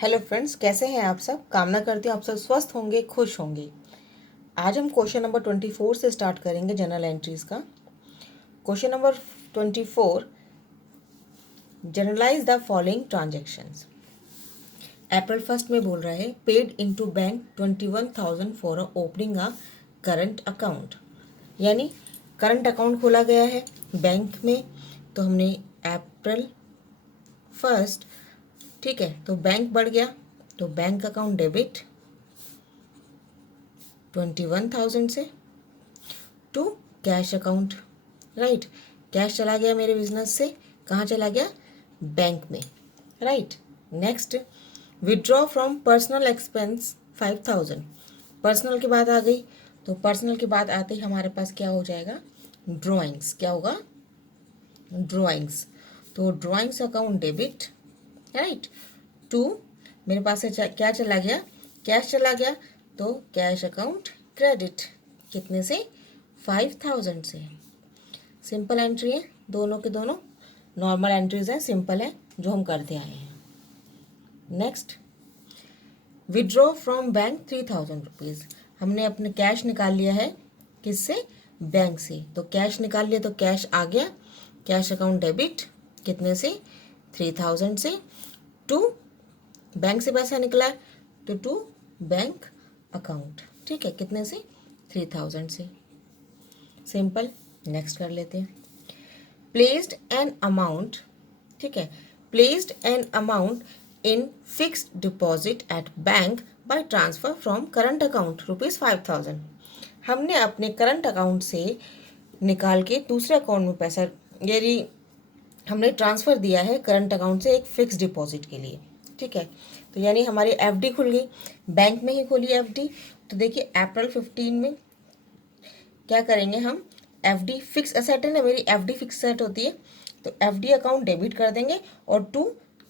Hello friends, कैसे हैं आप सब। कामना करती हूँ आप सब स्वस्थ होंगे, खुश होंगे। आज हम क्वेश्चन नंबर 24 से स्टार्ट करेंगे जनरल एंट्रीज का। Question number 24, journalise the following transactions. April 1 में बोल रहा है paid into bank 21,000 for opening a current account, यानी करंट अकाउंट खोला गया है बैंक में। तो हमने अप्रैल 1, ठीक है, तो बैंक बढ़ गया, तो बैंक अकाउंट डेबिट 21,000 से to cash account. Right, cash चला गया मेरे बिजनेस से, कहाँ चला गया, बैंक में। Right, next withdraw from personal expense 5,000। Personal की बात आ गई, तो पर्सनल की बात आते ही हमारे पास क्या हो जाएगा, ड्रॉइंग्स। क्या होगा, ड्रॉइंग्स। तो drawings account debit, right, to मेरे पास से क्या चला गया, कैश चला गया, तो कैश अकाउंट क्रेडिट। कितने से, 5,000 से। सिंपल एंट्री है, दोनों के दोनों नॉर्मल एंट्रीज हैं, सिंपल है, जो हम करते आए हैं। Next, withdraw from bank 3,000 rupees. हमने अपने कैश निकाल लिया है, किससे, बैंक से। तो कैश निकाल लिया, तो कैश आ गया, कैश अकाउंट डेबिट, कितने से, 3,000 से टू बैंक से पैसा निकला है, तो टू बैंक अकाउंट। ठीक है, कितने से, 3,000 से। सिंपल, नेक्स्ट कर लेते हैं। प्लेस्ड एन अमाउंट, ठीक है, placed an amount in fixed deposit at bank by transfer from current account ₹5,000। हमने अपने करंट अकाउंट से निकाल के दूसरे अकाउंट में पैसा, यानी हमने ट्रांसफ़र दिया है करंट अकाउंट से एक फिक्स डिपॉजिट के लिए। ठीक है, तो यानी हमारी एफडी खुल गई, बैंक में ही खोली एफडी। तो देखिए अप्रैल 15 में क्या करेंगे हम, एफडी फिक्स एसेट है ना, मेरी एफडी फिक्स एसेट होती है, तो एफडी अकाउंट डेबिट कर देंगे। और टू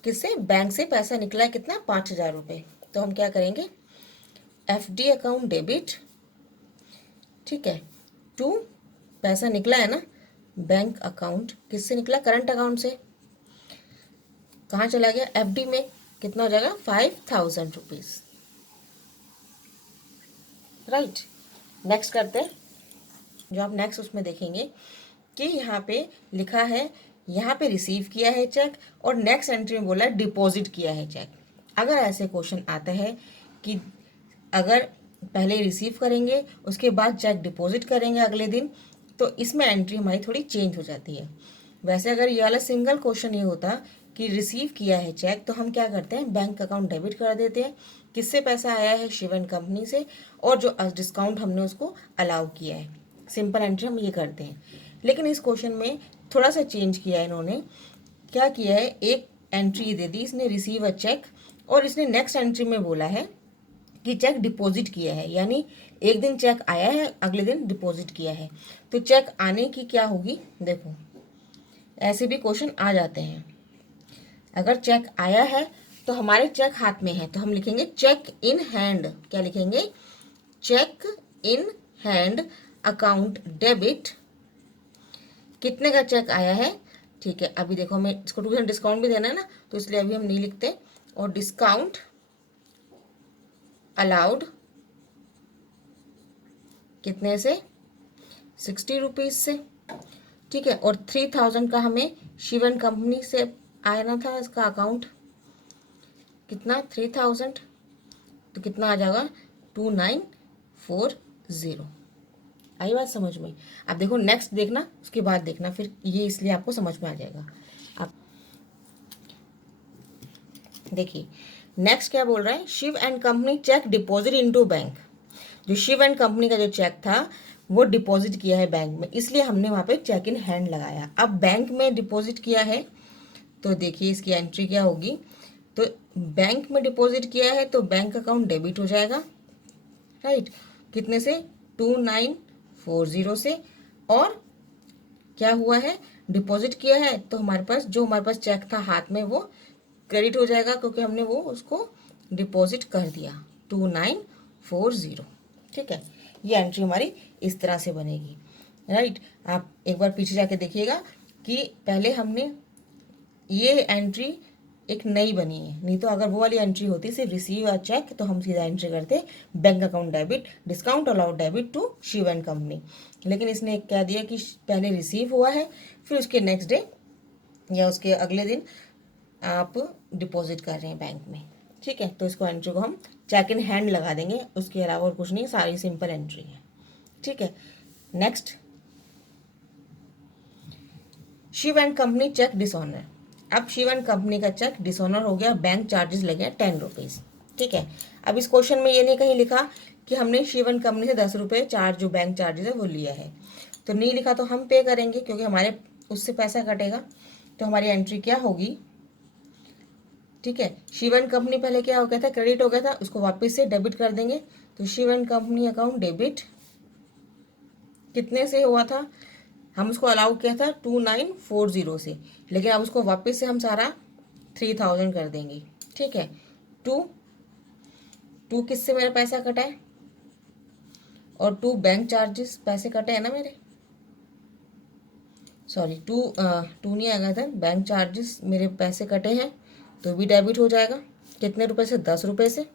किससे, बैंक से पैसा निकला है कितना, 5,000 रुपये। तो हम क्या करेंगे, एफडी अकाउंट डेबिट, ठीक है, टू पैसा निकला है ना बैंक अकाउंट, किससे निकला, करंट अकाउंट से, कहाँ चला गया, एफडी में। कितना हो जाएगा, 5,000 रुपीज़। राइट, नेक्स्ट करते हैं। जो आप नेक्स्ट उसमें देखेंगे कि यहाँ पे लिखा है, यहाँ पे रिसीव किया है चेक, और नेक्स्ट एंट्री में बोला है डिपॉजिट किया है चेक। अगर ऐसे क्वेश्चन आता है कि अगर पहले रिसीव करेंगे उसके बाद चेक डिपॉजिट करेंगे अगले दिन, तो इसमें एंट्री हमारी थोड़ी चेंज हो जाती है। वैसे अगर ये वाला सिंगल क्वेश्चन ये होता कि रिसीव किया है चेक, तो हम क्या करते हैं, बैंक अकाउंट डेबिट कर देते हैं। किससे पैसा आया है, शिवन कंपनी से, और जो डिस्काउंट हमने उसको अलाउ किया है, सिंपल एंट्री हम ये करते हैं। लेकिन इस क्वेश्चन में थोड़ा सा चेंज किया है इन्होंने। क्या किया है, एक एंट्री दे दी इसने, रिसीव अ चेक, और इसने नेक्स्ट एंट्री में बोला है कि चेक डिपॉजिट किया है, यानी एक दिन चेक आया है, अगले दिन डिपॉजिट किया है। तो चेक आने की क्या होगी, देखो ऐसे भी क्वेश्चन आ जाते हैं। अगर चेक आया है तो हमारे चेक हाथ में है, तो हम लिखेंगे चेक इन हैंड। क्या लिखेंगे, cheque in hand account debit. कितने का चेक आया है, ठीक है। अभी देखो हमें इसको 2% डिस्काउंट भी देना है ना, तो इसलिए अभी हम नहीं लिखते। और डिस्काउंट अलाउड कितने से, 60 रुपीज़ से। ठीक है, और 3,000 का हमें शिवन कंपनी से आना था इसका अकाउंट, कितना, 3,000, तो कितना आ जाएगा, 2,940। आई बात समझ में। अब देखो नेक्स्ट देखना, उसके बाद देखना फिर, ये इसलिए आपको समझ में आ जाएगा। आप देखिए नेक्स्ट क्या बोल रहा है, Shiv and company cheque deposit into bank. जो शिव एंड कंपनी का जो चेक था वो डिपॉजिट किया है बैंक में, इसलिए हमने वहाँ पे चेक इन हैंड लगाया। अब बैंक में डिपॉजिट किया है, तो देखिए इसकी एंट्री क्या होगी, तो बैंक में डिपॉजिट किया है तो बैंक अकाउंट डेबिट हो जाएगा। राइट, कितने से, 2,940 से। और क्या हुआ है, डिपॉजिट किया है, तो हमारे पास जो हमारे पास चेक था हाथ में वो क्रेडिट हो जाएगा, क्योंकि हमने वो उसको डिपॉजिट कर दिया, 2,940। ठीक है, ये एंट्री हमारी इस तरह से बनेगी। राइट, आप एक बार पीछे जाके देखिएगा कि पहले हमने ये एंट्री एक नई बनी है, नहीं तो अगर वो वाली एंट्री होती सिर्फ रिसीव अ चेक तो हम सीधा एंट्री करते bank account debit discount allowed debit to Shiv and company. लेकिन इसने एक कह दिया कि पहले रिसीव हुआ है, फिर उसके नेक्स्ट डे या उसके अगले दिन आप डिपॉजिट कर रहे हैं बैंक में। ठीक है, तो इसको एंट्री को हम चेक इन हैंड लगा देंगे, उसके अलावा और कुछ नहीं, सारी सिंपल एंट्री है। ठीक है, next, Shiv and company cheque dishonour. अब शिव एंड कंपनी का चेक डिसऑनर हो गया, बैंक चार्जेस लगे 10 रुपीज़। ठीक है, अब इस क्वेश्चन में ये नहीं कहीं लिखा कि हमने शिव एंड कंपनी से 10 रुपये चार्ज जो बैंक चार्जेस है वो लिया है, तो नहीं लिखा तो हम पे करेंगे क्योंकि हमारे उससे पैसा कटेगा। तो हमारी एंट्री क्या होगी, ठीक है, शिव एंड कंपनी पहले क्या हो गया था, क्रेडिट हो गया था, उसको वापस से डेबिट कर देंगे। तो Shiv and company account debit कितने से हुआ था, हम उसको अलाउ किया था 2940 से, लेकिन अब उसको वापस से हम सारा 3000 कर देंगे। ठीक है, टू किससे मेरा पैसा कटा है, और 2 बैंक चार्जेस पैसे कटे हैं ना मेरे, सॉरी टू नहीं आएगा था, बैंक चार्जेस मेरे पैसे कटे हैं तो भी डेबिट हो जाएगा। कितने रुपए से, 10 रुपये से,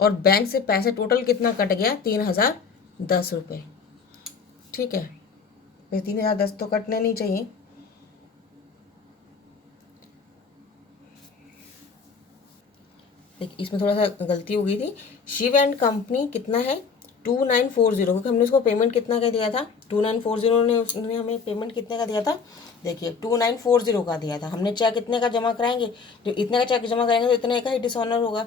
और बैंक से पैसे टोटल कितना कट गया, 3010 रुपये। ठीक है, फिर 3010 तो कटने नहीं चाहिए। देखिए इसमें थोड़ा सा गलती हो गई थी, शिव एंड कंपनी कितना है 2940, क्योंकि हमने उसको पेमेंट कितना का दिया था, 2940 ने उसने हमें पेमेंट कितने का दिया था, देखिए 2940 का दिया था। हमने चेक कितने का जमा कराएंगे, जो इतने का चेक जमा कराएंगे तो इतने का ही डिसऑनर होगा।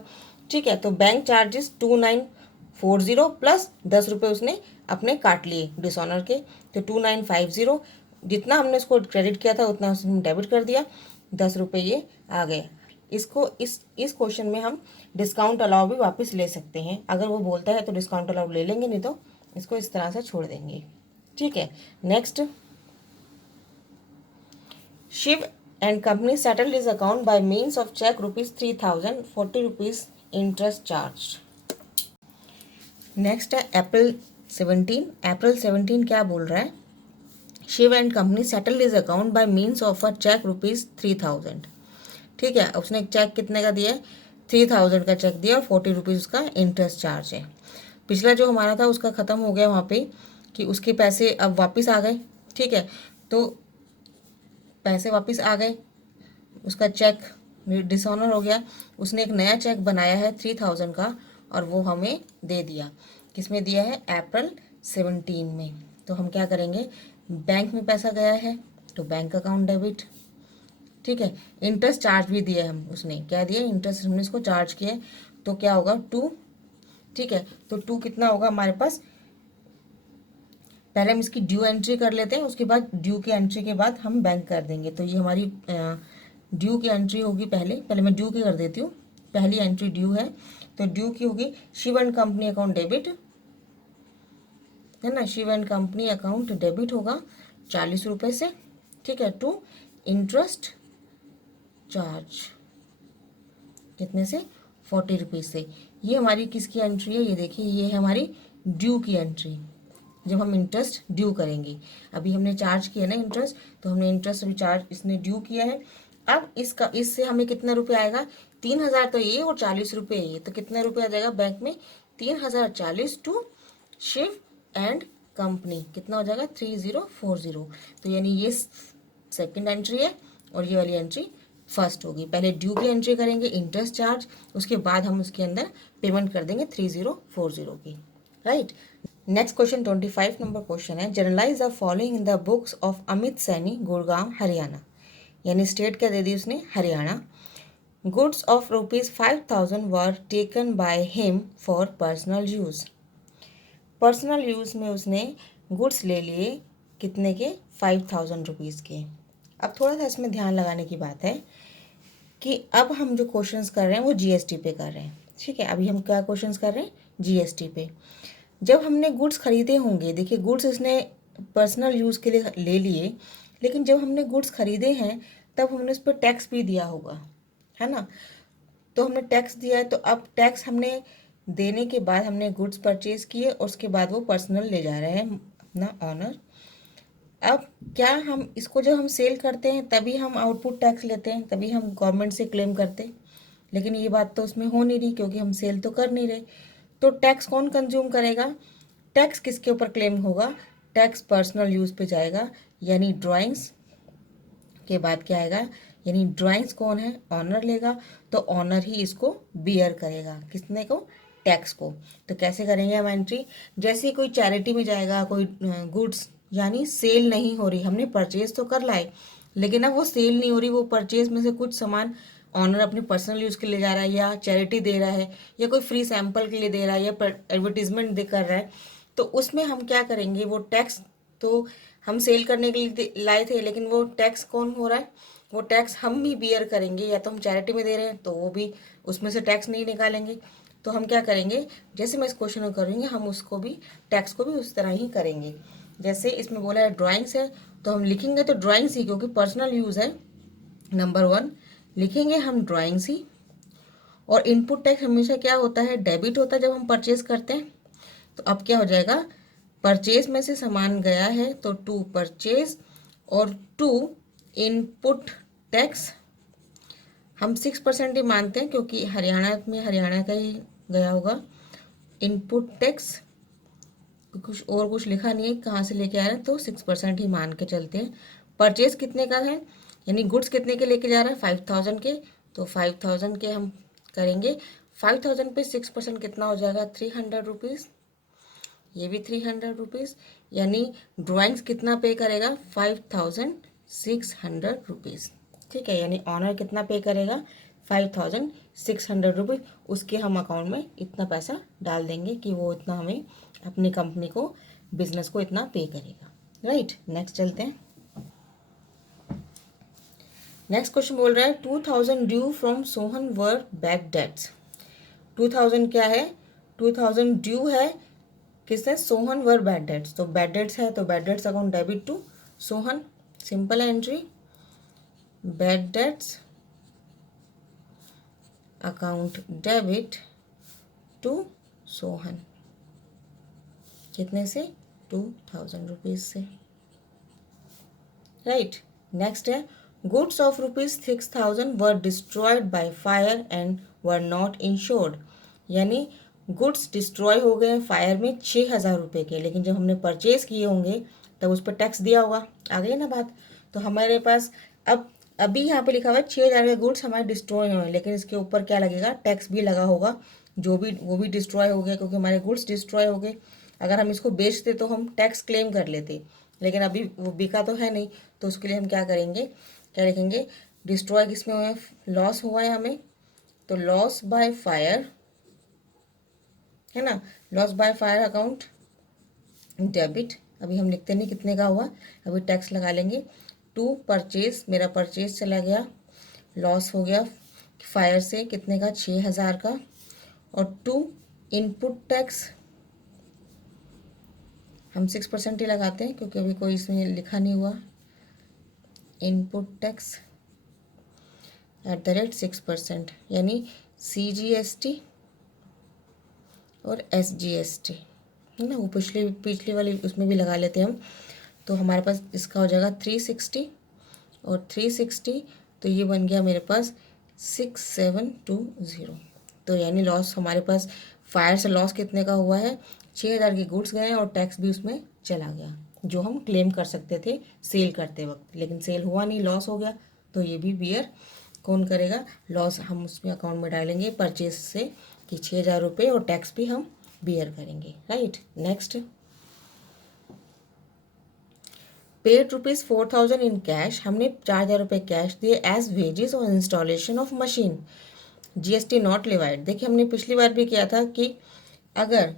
ठीक है, तो बैंक चार्जेस 2940 प्लस 10 रुपये उसने अपने काट लिए डिसऑनर के, तो 2950, जितना हमने उसको क्रेडिट किया था उतना उसने डेबिट कर दिया, 10 रुपये ये आ गए। इसको इस क्वेश्चन में हम डिस्काउंट अलाउ भी वापस ले सकते हैं, अगर वो बोलता है तो डिस्काउंट अलाउ ले लेंगे, नहीं तो इसको इस तरह से छोड़ देंगे। ठीक है, next, Shiv and company settled his account by means of cheque ₹3000 40 rupees interest charge. Next है अप्रैल 17 क्या बोल रहा है, Shiv and company settled his account by means of a cheque ₹3000। ठीक है, उसने एक चेक कितने का दिया है, 3000 का चेक दिया और 40 रुपीज़ उसका इंटरेस्ट चार्ज है। पिछला जो हमारा था उसका ख़त्म हो गया वहाँ पे कि उसके पैसे अब वापस आ गए। ठीक है, तो पैसे वापस आ गए, उसका चेक डिसऑनर हो गया, उसने एक नया चेक बनाया है 3000 का और वो हमें दे दिया। किस में दिया है, अप्रैल 17 में। तो हम क्या करेंगे, बैंक में पैसा गया है तो बैंक अकाउंट डेबिट। ठीक है, इंटरेस्ट चार्ज भी दिया हम, उसने क्या दिया, इंटरेस्ट हमने इसको चार्ज किया, तो क्या होगा 2। ठीक है, तो 2 कितना होगा हमारे पास, पहले हम इसकी ड्यू एंट्री कर लेते हैं, उसके बाद ड्यू की एंट्री के बाद हम बैंक कर देंगे। तो ये हमारी ड्यू की एंट्री होगी, पहले मैं ड्यू की कर देती हूँ, पहली एंट्री ड्यू है, तो ड्यू की होगी Shiv and company account debit, है ना, Shiv and company account debit होगा 40 रुपये से। ठीक है, टू इंटरेस्ट चार्ज कितने से, 40 रुपीज़ से। ये हमारी किसकी एंट्री है, ये देखिए ये है हमारी ड्यू की एंट्री, जब हम इंटरेस्ट ड्यू करेंगे। अभी हमने चार्ज किया ना इंटरेस्ट, तो हमने इंटरेस्ट अभी चार्ज इसने ड्यू किया है। अब इससे हमें कितना रुपये आएगा, 3000 तो ये और 40 रुपये ये, तो कितना रुपये आ जाएगा बैंक में, 3040 टू शिव एंड कंपनी, कितना हो जाएगा 3040। तो यानी ये सेकंड एंट्री है और ये वाली एंट्री फर्स्ट होगी। पहले ड्यू की एंट्री करेंगे इंटरेस्ट चार्ज, उसके बाद हम उसके अंदर पेमेंट कर देंगे 3040 की। Right, next question 25 number question है, journalise the following in the books of Amit Saini, Gurgaon Haryana. यानी स्टेट क्या दे दी उसने, Haryana. Goods of ₹5000 were taken by him for personal use. Personal use में उसने गुड्स ले लिए कितने के, 5000 रुपीज़ के। अब थोड़ा सा इसमें ध्यान लगाने की बात है कि अब हम जो क्वेश्चंस कर रहे हैं वो जीएसटी पे कर रहे हैं। ठीक है, अभी हम क्या क्वेश्चंस कर रहे हैं, जीएसटी पे। जब हमने गुड्स खरीदे होंगे, देखिए गुड्स इसने पर्सनल यूज़ के लिए ले लिए, लेकिन जब हमने गुड्स खरीदे हैं तब हमने उस पर टैक्स भी दिया होगा, है ना। तो हमने टैक्स दिया है, तो अब टैक्स हमने देने के बाद हमने गुड्स परचेज किए और उसके बाद वो पर्सनल ले जा रहे हैं अपना ऑनर। अब क्या हम इसको जब हम सेल करते हैं तभी हम आउटपुट टैक्स लेते हैं, तभी हम गवर्नमेंट से क्लेम करते हैं, लेकिन ये बात तो उसमें हो नहीं रही क्योंकि हम सेल तो कर नहीं रहे। तो टैक्स कौन कंज्यूम करेगा? टैक्स किसके ऊपर क्लेम होगा? टैक्स पर्सनल यूज़ पे जाएगा, यानी ड्राइंग्स के बाद क्या आएगा, यानी ड्राइंग्स कौन है? ऑनर लेगा, तो ऑनर ही इसको बियर करेगा, किसने को? टैक्स को। तो कैसे करेंगे हम एंट्री? जैसे ही कोई चैरिटी में जाएगा, कोई गुड्स यानी सेल नहीं हो रही, हमने परचेज तो कर लाए लेकिन अब वो सेल नहीं हो रही, वो परचेज में से कुछ सामान ऑनर अपने पर्सनल यूज़ के लिए जा रहा है, या चैरिटी दे रहा है, या कोई फ्री सैंपल के लिए दे रहा है, या एडवर्टीजमेंट दे कर रहा है, तो उसमें हम क्या करेंगे? वो टैक्स तो हम सेल करने के लिए लाए थे, लेकिन वो टैक्स कौन हो रहा है? वो टैक्स हम भी बियर करेंगे, या तो हम चैरिटी में दे रहे हैं तो वो भी उसमें से टैक्स नहीं निकालेंगे। तो हम क्या करेंगे? जैसे मैं इस क्वेश्चन को करूँगी, हम उसको भी टैक्स को भी उस तरह ही करेंगे। जैसे इसमें बोला है ड्राइंग्स है, तो हम लिखेंगे तो ड्राइंग्स ही, क्योंकि पर्सनल यूज़ है। नंबर 1 लिखेंगे हम ड्राइंग्स ही। और इनपुट टैक्स हमेशा क्या होता है? डेबिट होता है जब हम परचेज करते हैं। तो अब क्या हो जाएगा? परचेज में से सामान गया है तो टू परचेज, और टू इनपुट टैक्स हम 6% ही मानते हैं क्योंकि हरियाणा में हरियाणा का ही गया होगा। इनपुट टैक्स कुछ और कुछ लिखा नहीं है कहाँ से लेके आ रहे हैं, तो 6% ही मान के चलते हैं। परचेज कितने का है, यानी गुड्स कितने के लेके जा रहा है? 5000 के, तो 5000 के हम करेंगे। 5000 पे 6% कितना हो जाएगा? 300 रुपीज़। ये भी 300 रुपीज़, यानी ड्राइंग्स कितना पे करेगा? 5600 रुपीज़। ठीक है, यानी ऑनर कितना पे करेगा? 5600 रुपीज़। उसके हम अकाउंट में इतना पैसा डाल देंगे कि वो इतना हमें अपनी कंपनी को, बिजनेस को इतना पे करेगा। राइट, नेक्स्ट चलते हैं। नेक्स्ट क्वेश्चन बोल रहा है 2000 due from Sohan were bad debts. 2000 क्या है? 2000 ड्यू है किससे? Sohan were bad debts. तो बैड डेट्स है तो bad debts account debit to Sohan, simple entry. Bad debts account debit to Sohan, कितने से? 2000 रुपीज से। राइट, नेक्स्ट है goods of ₹6000 were destroyed by fire and were not insured, यानी गुड्स डिस्ट्रॉय हो गए फायर में 6000 रुपये के, लेकिन जब हमने परचेज किए होंगे तब उस पर टैक्स दिया होगा। आ गई ना बात? तो हमारे पास अब अभी यहाँ पे लिखा हुआ है 6000 के गुड्स हमारे डिस्ट्रॉय हुए, लेकिन इसके ऊपर क्या लगेगा? टैक्स भी लगा होगा, जो भी वो भी डिस्ट्रॉय हो गया क्योंकि हमारे गुड्स डिस्ट्रॉय हो गए। अगर हम इसको बेचते तो हम टैक्स क्लेम कर लेते, लेकिन अभी वो बिका तो है नहीं, तो उसके लिए हम क्या करेंगे? क्या लिखेंगे? डिस्ट्रॉय किसमें हुआ है? लॉस हुआ है हमें, तो लॉस बाय फायर है ना, loss by fire account debit. अभी हम लिखते नहीं कितने का हुआ, अभी टैक्स लगा लेंगे। टू परचेज, मेरा परचेज चला गया, लॉस हो गया फायर से, कितने का? 6000 का। और टू इनपुट टैक्स हम 6% ही लगाते हैं क्योंकि अभी कोई इसमें लिखा नहीं हुआ। इनपुट टैक्स @6%, यानी CGST और SGST है ना, वो पिछली पिछली वाली उसमें भी लगा लेते हैं हम। तो हमारे पास इसका हो जाएगा 360 और 360, तो ये बन गया मेरे पास 6720। तो यानी लॉस हमारे पास फायर से लॉस कितने का हुआ है? 6000 के गुड्स गए और टैक्स भी उसमें चला गया, जो हम क्लेम कर सकते थे सेल करते वक्त, लेकिन सेल हुआ नहीं, लॉस हो गया। तो ये भी बियर कौन करेगा? लॉस हम उसमें अकाउंट में डालेंगे परचेज से कि 6000 रुपये, और टैक्स भी हम बियर करेंगे। Right, next paid ₹4000 in cash, हमने 4000 रुपये कैश दिए एज वेजेस और installation of machine, GST not levied. देखिए हमने पिछली बार भी किया था कि अगर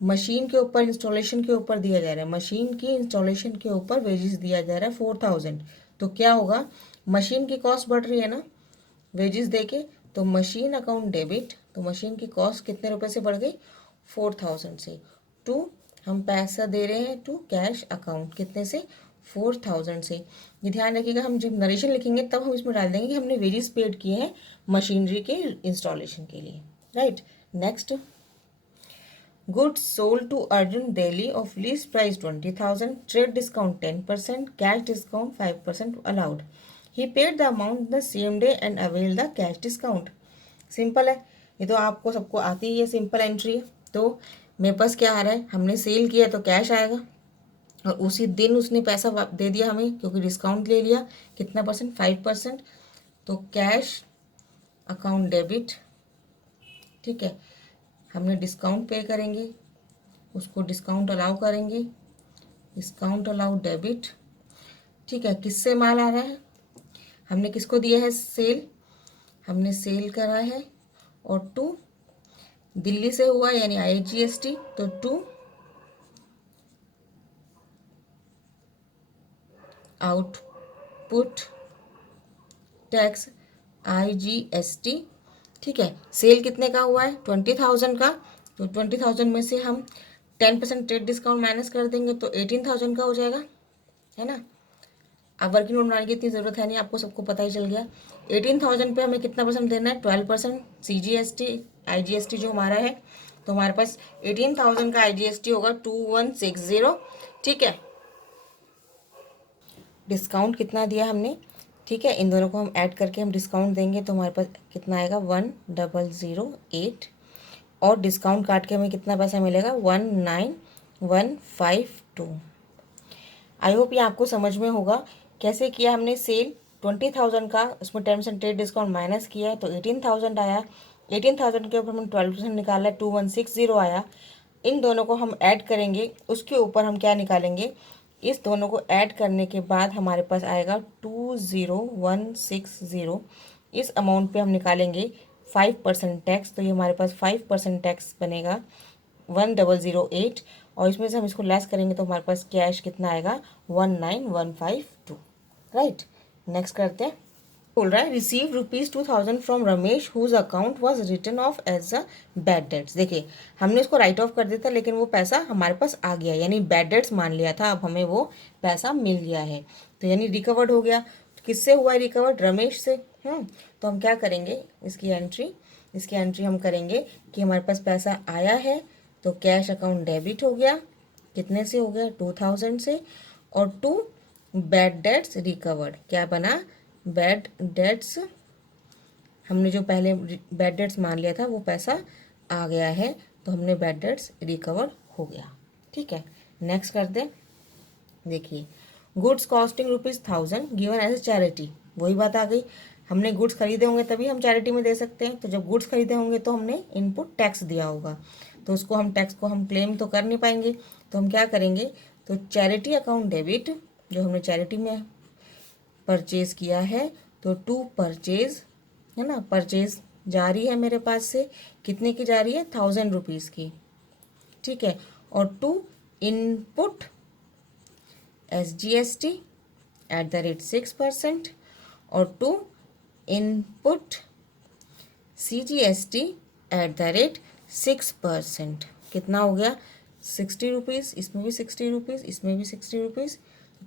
मशीन के ऊपर इंस्टॉलेशन के ऊपर दिया जा रहा है, मशीन की इंस्टॉलेशन के ऊपर वेजेस दिया जा रहा है 4000, तो क्या होगा? मशीन की कॉस्ट बढ़ रही है ना वेजेस दे के, तो मशीन अकाउंट डेबिट, तो मशीन की कॉस्ट कितने रुपए से बढ़ गई? 4000 से। टू हम पैसा दे रहे हैं टू कैश अकाउंट, कितने से? 4000 से। ये ध्यान रखिएगा, हम जब नरेशन लिखेंगे तब हम इसमें डाल देंगे कि हमने वेजेस पेड किए हैं मशीनरी के इंस्टॉलेशन के लिए। Right, next goods sold to Arjun daily of list price 20,000, trade discount 10%, cash discount 5% allowed. He paid the amount the same day and avail the cash discount. Simple है, ये तो आपको सबको आती ही है, सिंपल एंट्री है. तो मेरे पास क्या आ रहा है, हमने सेल किया तो कैश आएगा और उसी दिन उसने पैसा दे दिया हमें क्योंकि डिस्काउंट ले लिया. कितना परसेंट, 5%. तो कैश अकाउंट डेबिट. ठीक है, हमने डिस्काउंट पे करेंगे, उसको डिस्काउंट अलाउ करेंगे, डिस्काउंट अलाउ डेबिट. ठीक है, किससे माल आ रहा है, हमने किसको दिया है सेल, हमने सेल करा है. और टू दिल्ली से हुआ यानी IGST, तो टू आउटपुट टैक्स IGST. ठीक है, सेल कितने का हुआ है, 20,000 का. तो 20,000 में से हम 10% ट्रेड डिस्काउंट माइनस कर देंगे तो 18,000 का हो जाएगा, है ना. अब वर्किंग नोट बनाने की इतनी ज़रूरत है नहीं, आपको सबको पता ही चल गया. 18,000 पे हमें कितना परसेंट देना है, 12% CGST IGST जो हमारा है. तो हमारे पास 18,000 का IGST होगा 2160. ठीक है, डिस्काउंट कितना दिया हमने. ठीक है, इन दोनों को हम ऐड करके हम डिस्काउंट देंगे तो हमारे पास कितना आएगा, 1008. और डिस्काउंट काट के हमें कितना पैसा मिलेगा, 19,152. आई होप ये आपको समझ में होगा कैसे किया हमने सेल. 20,000 का उसमें 10% ट्रेड डिस्काउंट माइनस किया है तो 18,000 आया. 18,000 के ऊपर हमने 12% निकाला, 2160 आया. इन दोनों को हम ऐड करेंगे, उसके ऊपर हम क्या निकालेंगे, इस दोनों को ऐड करने के बाद हमारे पास आएगा 20,160. इस अमाउंट पे हम निकालेंगे 5% टैक्स, तो ये हमारे पास 5% टैक्स बनेगा 1008. और इसमें से हम इसको लेस करेंगे तो हमारे पास कैश कितना आएगा, 19,152. राइट, नेक्स्ट करते हैं. बोल रहा है receive ₹2,000 from Ramesh whose account was written off as a bad debts. देखिए, हमने उसको राइट ऑफ कर दिया था लेकिन वो पैसा हमारे पास आ गया, यानी बैड डेट्स मान लिया था, अब हमें वो पैसा मिल गया है. तो यानी रिकवर्ड हो गया. तो किससे हुआ है रिकवर्ड, रमेश से. तो हम क्या करेंगे, इसकी एंट्री हम करेंगे कि हमारे पास पैसा आया है तो कैश अकाउंट डेबिट हो गया. कितने से हो गया, 2,000 से. और टू बैड डेट्स रिकवर्ड, क्या बना, बैड डेट्स. हमने जो पहले बैड डेट्स मान लिया था वो पैसा आ गया है तो हमने बैड डेट्स रिकवर हो गया. ठीक है, नेक्स्ट करते हैं. देखिए, goods costing ₹1,000 given as a charity. वही बात आ गई, हमने गुड्स खरीदे होंगे तभी हम चैरिटी में दे सकते हैं. तो जब गुड्स खरीदे होंगे तो हमने इनपुट टैक्स दिया होगा, तो उसको हम टैक्स को हम क्लेम तो कर नहीं पाएंगे. तो हम क्या करेंगे, तो चैरिटी अकाउंट डेबिट, जो हमने चैरिटी में परचेज किया है तो टू परचेज, है ना, परचेज जा रही है मेरे पास से, कितने की जा रही है, 1,000 रुपीज़ की. ठीक है, और टू इनपुट SGST @6%. और टू इनपुट CGST @6%. कितना हो गया, 60 रुपीज़, इसमें भी 60 रुपीज़, इसमें भी 60 रुपीज़.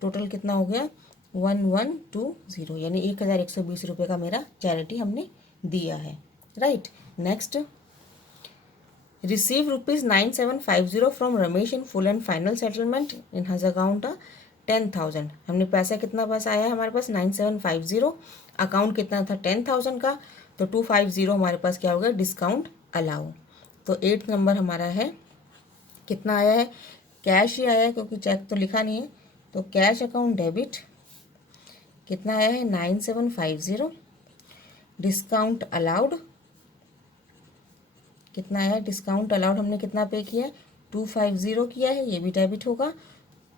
टोटल कितना हो गया, 1120, यानी 1,120 रुपये का मेरा चैरिटी हमने दिया है. Right, next. Receive ₹9750 from Ramesh in full and final settlement in हज अकाउंट 10,000. हमने पैसा कितना पैसा आया हमारे पास, 9750. अकाउंट कितना था, 10,000 का. तो 250 हमारे पास क्या हो गया, डिस्काउंट अलाउ. तो 8th नंबर हमारा है, कितना आया है, कैश ही आया है क्योंकि चेक तो लिखा नहीं है. तो कैश अकाउंट डेबिट कितना आया है, 9750. डिस्काउंट अलाउड कितना आया है, डिस्काउंट अलाउड हमने कितना पे किया है, 250 किया है, ये भी डेबिट होगा.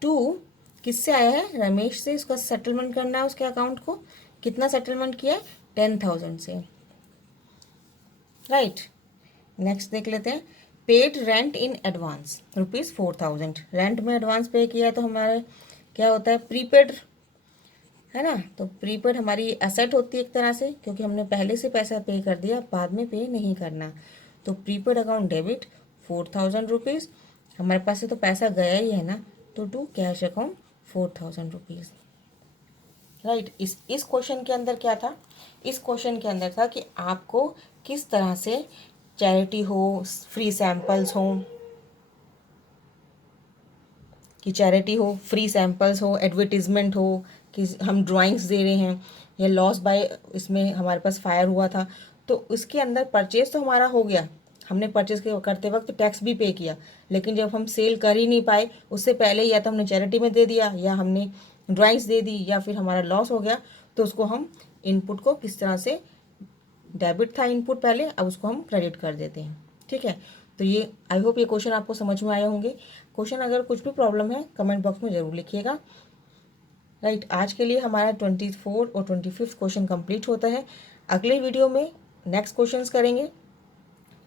टू किससे आया है, रमेश से, उसका सेटलमेंट करना है उसके अकाउंट को. कितना सेटलमेंट किया है, 10,000 से. राइट, नेक्स्ट देख लेते हैं. Paid rent in advance ₹4,000. Rent में एडवांस पे किया है तो हमारा क्या होता है, प्रीपेड, है ना. तो प्रीपेड हमारी एसेट होती है एक तरह से, क्योंकि हमने पहले से पैसा पे कर दिया, बाद में पे नहीं करना. तो प्रीपेड अकाउंट डेबिट 4,000 रुपीज़. हमारे पास से तो पैसा गया ही है ना, तो to cash account 4,000 rupees. Right, इस क्वेश्चन के अंदर क्या था, इस क्वेश्चन के अंदर था कि आपको किस तरह से चैरिटी हो, फ्री सैम्पल्स हों, कि चैरिटी हो, फ्री सैम्पल्स हो, एडवर्टीजमेंट हो, कि हम ड्राइंग्स दे रहे हैं, या लॉस बाय इसमें हमारे पास फायर हुआ था, तो उसके अंदर परचेज तो हमारा हो गया, हमने परचेज करते वक्त टैक्स भी पे किया, लेकिन जब हम सेल कर ही नहीं पाए उससे पहले या तो हमने चैरिटी में दे दिया या हमने ड्राइंग्स दे दी या फिर हमारा लॉस हो गया, तो उसको हम इनपुट को किस तरह से, डेबिट था इनपुट पहले, अब उसको हम क्रेडिट कर देते हैं। ठीक है, तो ये आई होप ये क्वेश्चन आपको समझ में आए होंगे। क्वेश्चन अगर कुछ भी प्रॉब्लम है कमेंट बॉक्स में ज़रूर लिखिएगा। राइट, आज के लिए हमारा 24 और 25 क्वेश्चन कंप्लीट होता है। अगले वीडियो में नेक्स्ट क्वेश्चंस करेंगे।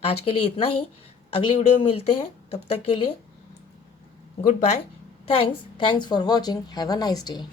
आज के लिए इतना ही, अगली वीडियो में मिलते हैं, तब तक के लिए good bye. Thanks for watching, have a nice day.